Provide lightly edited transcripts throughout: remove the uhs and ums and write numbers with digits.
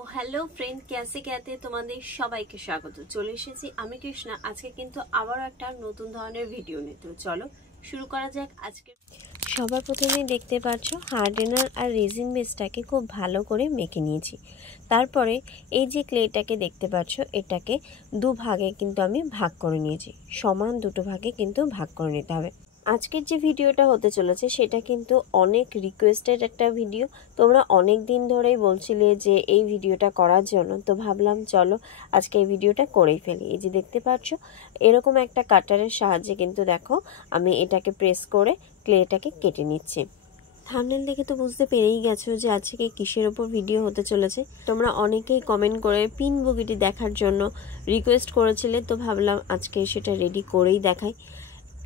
Hello friend कैसे कहते তোমাদের সবাইকে স্বাগত চলে এসেছি আমি কৃষ্ণা আজকে কিন্তু আবার একটা নতুন ধরনের ভিডিও নিয়ে তো চলো শুরু করা যাক আজকে সবার প্রথমেই দেখতে পাচ্ছো হার্ডেনার আর রেজিন বেসটাকে খুব ভালো করে মেখে নিয়েছি তারপরে এই যে ক্লেটাকে দেখতে পাচ্ছো এটাকে দু ভাগে কিন্তু আমি ভাগ করে নিয়েছি সমান দুটো ভাগে কিন্তু ভাগ করে নিতে হবে আজকের যে ভিডিওটা হতে চলেছে সেটা কিন্তু অনেক রিকোয়েস্টেড একটা ভিডিও তোমরা অনেক দিন ধরেই বলছিলে যে এই ভিডিওটা করার জন্য তো ভাবলাম চলো আজকে এই ভিডিওটা করেই ফেলি এই যে দেখতে পাচ্ছো এরকম একটা কাটারের সাহায্যে কিন্তু দেখো আমি এটাকে প্রেস করে ক্লেটাকে কেটে নিচ্ছি থাম্বনেল দেখে তো বুঝতে পেরেই গেছো যে আজকে কিসের ওপর ভিডিও হতে চলেছে তোমরা অনেকেই কমেন্ট করে পিন বুগিটি দেখার জন্য রিকোয়েস্ট করেছিলে তো ভাবলাম আজকে সেটা রেডি করেই দেখাই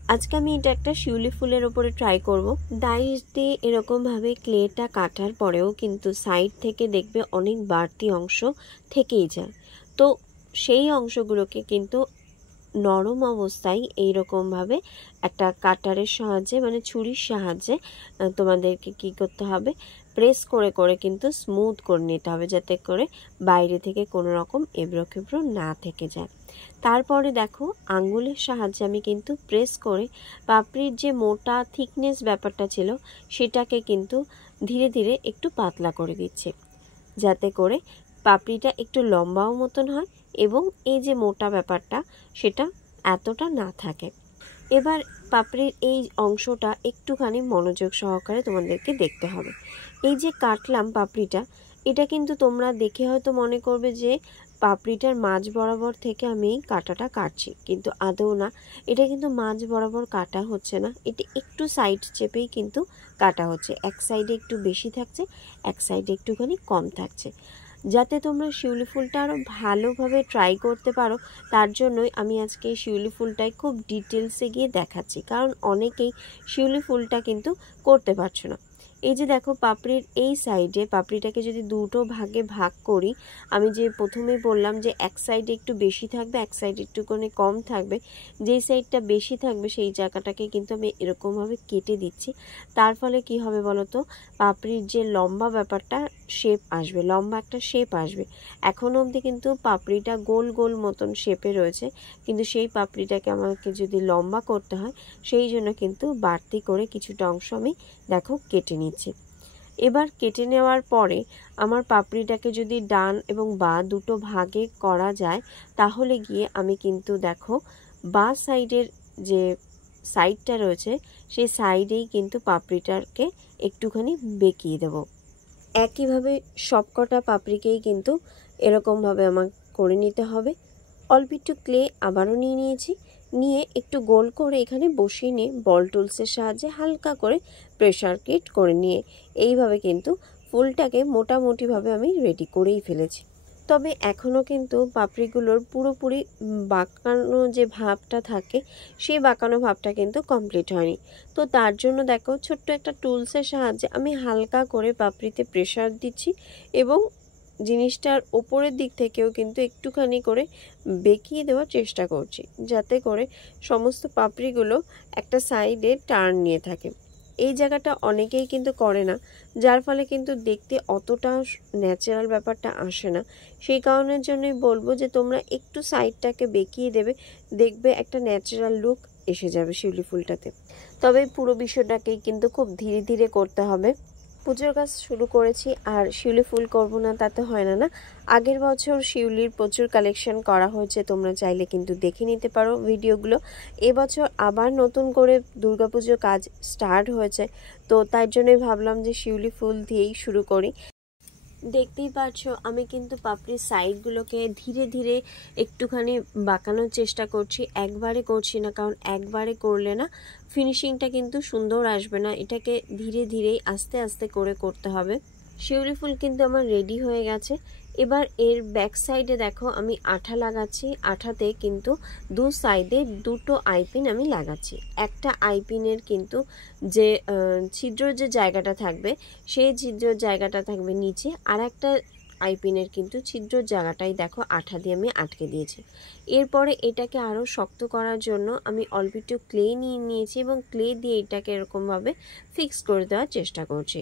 আজকে আমি এটা একটা শিউলি ফুলের উপরে ট্রাই করব ডাইস দিয়ে এরকম ভাবে ক্লেটা কাটার পরেও কিন্তু সাইড থেকে দেখবে অনেক বাড়তি অংশ থেকেই যায় তো সেই অংশগুলোকে কিন্তু নরম অবস্থায় এইরকম ভাবে একটা কাটারের সাহায্যে মানে ছুরির সাহায্যে তোমাদেরকে কি করতে হবে প্রেস করে করে কিন্তু স্মুথ করে নিতে হবে যাতে করে বাইরে থেকে কোনো রকম এবড়ো খেবড়ো না থেকে যায় তারপরে দেখো আঙ্গুলের সাহায্যে আমি কিন্তু প্রেস করে পাপড়ির যে মোটা থিকনেস ব্যাপারটা ছিল সেটাকে কিন্তু ধীরে ধীরে একটু পাতলা করে দিচ্ছি যাতে করে পাপড়িটা একটু লম্বাও মতন হয় এবং এই যে মোটা ব্যাপারটা সেটা এতটা না থাকে এবার পাপড়ির এই অংশটা একটুখানি মনোযোগ সহকারে তোমাদেরকে দেখতে হবে এই যে কাটলাম পাপড়িটা এটা কিন্তু তোমরা দেখে হয়তো মনে করবে যে পাপড়িটার মাঝ বরাবর থেকে আমি কাটাটা কাটছি কিন্তু আদৌ না এটা কিন্তু মাঝ বরাবর কাটা হচ্ছে না এটা একটু সাইড চেপেই কিন্তু কাটা হচ্ছে এক সাইডে একটু বেশি থাকছে এক সাইডে একটুখানি কম থাকছে যাতে তোমরা শিউলি ফুলটা আরও ভালোভাবে ট্রাই করতে পারো তার জন্যই আমি আজকে শিউলি ফুলটাই খুব ডিটেলসে গিয়ে দেখাচ্ছি কারণ অনেকেই শিউলি ফুলটা কিন্তু করতে পারছো না এই যে দেখো পাপড়ির এই সাইডে পাপড়িটাকে যদি দুটো ভাগে ভাগ করি আমি যে প্রথমেই বললাম যে এক সাইডে একটু বেশি থাকবে এক সাইডে একটুখানি কম থাকবে যেই সাইডটা বেশি থাকবে সেই জায়গাটাকে কিন্তু আমি এরকমভাবে কেটে দিচ্ছি তার ফলে কি হবে বলো তো পাপড়ির যে লম্বা ব্যাপারটা শেপ আসবে লম্বা একটা শেপ আসবে এখনও অবধি কিন্তু পাপড়িটা গোল গোল মতন শেপে রয়েছে কিন্তু সেই পাপড়িটাকে আমাকে যদি লম্বা করতে হয় সেই জন্য কিন্তু বাড়তি করে কিছুটা অংশ আমি দেখো কেটে নিচ্ছি এবার কেটে নেওয়ার পরে আমার পাপড়িটাকে যদি ডান এবং বাঁ দুটো ভাগে করা যায় তাহলে গিয়ে আমি কিন্তু দেখো বাঁ সাইডের যে সাইডটা রয়েছে সেই সাইডেই কিন্তু পাপড়িটাকে একটুখানি বেঁকিয়ে দেব একইভাবে সবকটা পাপড়িকেই কিন্তু এরকমভাবে আমার করে নিতে হবে অল্প একটু ক্লে আবারও নিয়ে নিয়েছি নিয়ে একটু গোল করে এখানে বসিয়ে নিয়ে বল টুলসের সাহায্যে হালকা করে প্রেশার কিট করে নিয়ে এইভাবে কিন্তু ফুলটাকে মোটামুটিভাবে আমি রেডি করেই ফেলেছি তবে এখনও কিন্তু পাপড়িগুলোর পুরোপুরি বাঁকানো যে ভাবটা থাকে সেই বাঁকানো ভাবটা কিন্তু কমপ্লিট হয়নি তো তার জন্য দেখো ছোট্ট একটা টুলসের সাহায্যে আমি হালকা করে পাপড়িতে প্রেশার দিচ্ছি এবং জিনিসটার ওপরের দিক থেকেও কিন্তু একটুখানি করে বেঁকিয়ে দেওয়ার চেষ্টা করছি যাতে করে সমস্ত পাপড়িগুলো একটা সাইডে টার্ন নিয়ে থাকে এই জায়গাটা অনেকেই কিন্তু করে না যার ফলে কিন্তু দেখতে অতটা ন্যাচারাল ব্যাপারটা আসে না সেই কারণের জন্যই বলবো যে তোমরা একটু সাইডটাকে বেঁকিয়ে দেবে দেখবে একটা ন্যাচারাল লুক এসে যাবে শিউলি ফুলটাতে তবে পুরো বিষয়টাকেই কিন্তু খুব ধীরে ধীরে করতে হবে পুজোর কাজ শুরু করেছি আর শিউলি ফুল করবো না তাতে হয় না আগের বছর শিউলির প্রচুর কালেকশন করা হয়েছে তোমরা চাইলে কিন্তু দেখে নিতে পারো ভিডিওগুলো এবছর আবার নতুন করে দুর্গাপুজোর কাজ স্টার্ট হয়েছে তো তাই জন্যই ভাবলাম যে শিউলি ফুল দিয়েই শুরু করি দেখতেই পাচ্ছো আমি কিন্তু পাপড়ির সাইডগুলোকে ধীরে ধীরে একটুখানি বাঁকানোর চেষ্টা করছি একবারে করছি না কারণ একবারে করলে না ফিনিশিংটা কিন্তু সুন্দর আসবে না এটাকে ধীরে ধীরেই আস্তে আস্তে করে করতে হবে শিউলি ফুল কিন্তু আমার রেডি হয়ে গেছে এবার এর ব্যাক সাইডে দেখো আমি আঠা লাগাচ্ছি আঠাতে কিন্তু দু সাইডে দুটো আইপিন আমি লাগাচ্ছি একটা আইপিনের কিন্তু যে ছিদ্র যে জায়গাটা থাকবে সেই ছিদ্র জায়গাটা থাকবে নিচে আর একটা আইপিনের কিন্তু ছিদ্রর জায়গাটাই দেখো আঠা দিয়ে আমি আটকে দিয়েছি। এরপরে এটাকে আরও শক্ত করার জন্য আমি অল্প একটু ক্লে নিয়ে নিয়েছি এবং ক্লে দিয়ে এটাকে এরকমভাবে ফিক্স করে দেওয়ার চেষ্টা করছি।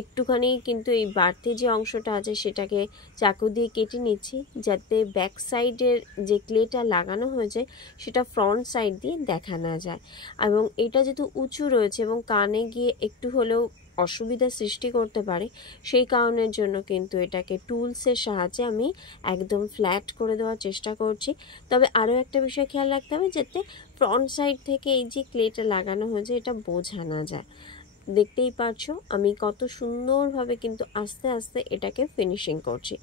একটুখানি কিন্তু এই বাড়তি যে অংশটা আছে সেটাকে চাকু দিয়ে কেটে নিচ্ছি, যাতে ব্যাক সাইডের যে ক্লেটা লাগানো হয়েছে সেটা ফ্রন্ট সাইড দিয়ে দেখা না যায়। এবং এটা যেহেতু উঁচু রয়েছে এবং কানে গিয়ে একটু হলেও অসুবিধার সৃষ্টি করতে পারে, সেই কারণের জন্য কিন্তু এটাকে টুলসের সাহায্যে আমি একদম ফ্ল্যাট করে দেওয়ার চেষ্টা করছি। তবে আরও একটা বিষয় খেয়াল রাখতে হবে, যাতে ফ্রন্ট সাইড থেকে এই যে ক্লেটা লাগানো হয়েছে এটা বোঝা না যায়। দেখতেই পাচ্ছ আমি কত সুন্দরভাবে কিন্তু আস্তে আস্তে এটাকে ফিনিশিং করছি।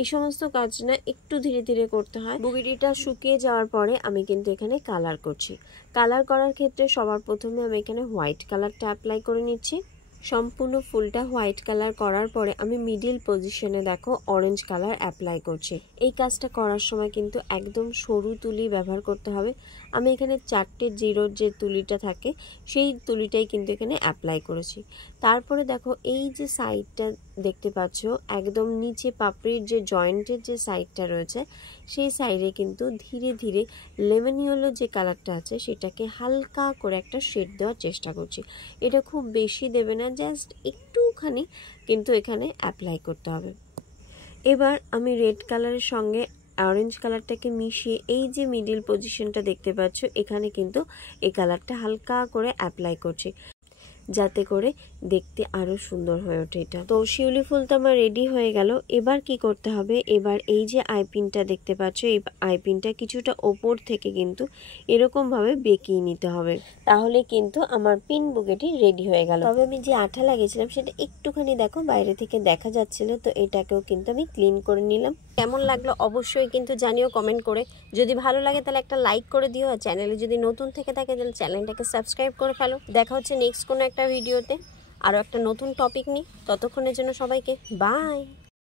এই সমস্ত কাজ না একটু ধীরে ধীরে করতে হয়। বুগিটিটা শুকিয়ে যাওয়ার পরে আমি কিন্তু এখানে কালার করছি। কালার করার ক্ষেত্রে সবার প্রথমে আমি এখানে হোয়াইট কালারটা অ্যাপ্লাই করে নিচ্ছি। সম্পূর্ণ ফুলটা হোয়াইট কালার করার পরে আমি মিডিল পজিশনে দেখো অরেঞ্জ কালার অ্যাপ্লাই করছি। এই কাজটা করার সময় কিন্তু একদম সরু তুলি ব্যবহার করতে হবে। আমি এখানে 4টে জিরোর যে তুলিটা থাকে সেই তুলিটাই কিন্তু এখানে অ্যাপ্লাই করেছি। তারপরে দেখো এই যে সাইডটা দেখতে পাচ্ছ, একদম নিচে পাপড়ির যে জয়েন্টের যে সাইডটা রয়েছে সেই সাইডে কিন্তু ধীরে ধীরে লেমন ইয়েলো যে কালারটা আছে সেটাকে হালকা করে একটা শেড দেওয়ার চেষ্টা করছি। এটা খুব বেশি দেবে না, জাস্ট একটুখানি কিন্তু এখানে অ্যাপ্লাই করতে হবে। এবার আমি রেড কালারের সঙ্গে অরেঞ্জ কালারটাকে মিশিয়ে এই যে মিডিল পজিশনটা দেখতে পাচ্ছ এখানে কিন্তু এই কালারটা হালকা করে অ্যাপ্লাই করছি, যাতে করে দেখতে আরো সুন্দর হয়ে ওঠে এটা। তো শিউলি ফুল তো আমার রেডি হয়ে গেল। এবার কি করতে হবে, এবার এই যে আইপিনটা দেখতে পাচ্ছ এই আইপিনটা কিছুটা ওপর থেকে কিন্তু এরকম ভাবে বেঁকিয়ে নিতে হবে, তাহলে কিন্তু আমার পিন বুকেটি রেডি হয়ে গেল। তবে আমি যে আঠা লাগিয়েছিলাম সেটা একটুখানি দেখো বাইরে থেকে দেখা যাচ্ছিল, তো এটাকেও কিন্তু আমি ক্লিন করে নিলাম। কেমন লাগলো অবশ্যই কিন্তু জানিও কমেন্ট করে। যদি ভালো লাগে তাহলে একটা লাইক করে দিও, আর চ্যানেলে যদি নতুন থেকে থাকে তাহলে চ্যানেলটাকে সাবস্ক্রাইব করে ফেলো। দেখা হচ্ছে নেক্সট কোনো একটা ভিডিওতে আরও একটা নতুন টপিক নিয়ে। ততক্ষণের জন্য সবাইকে বাই।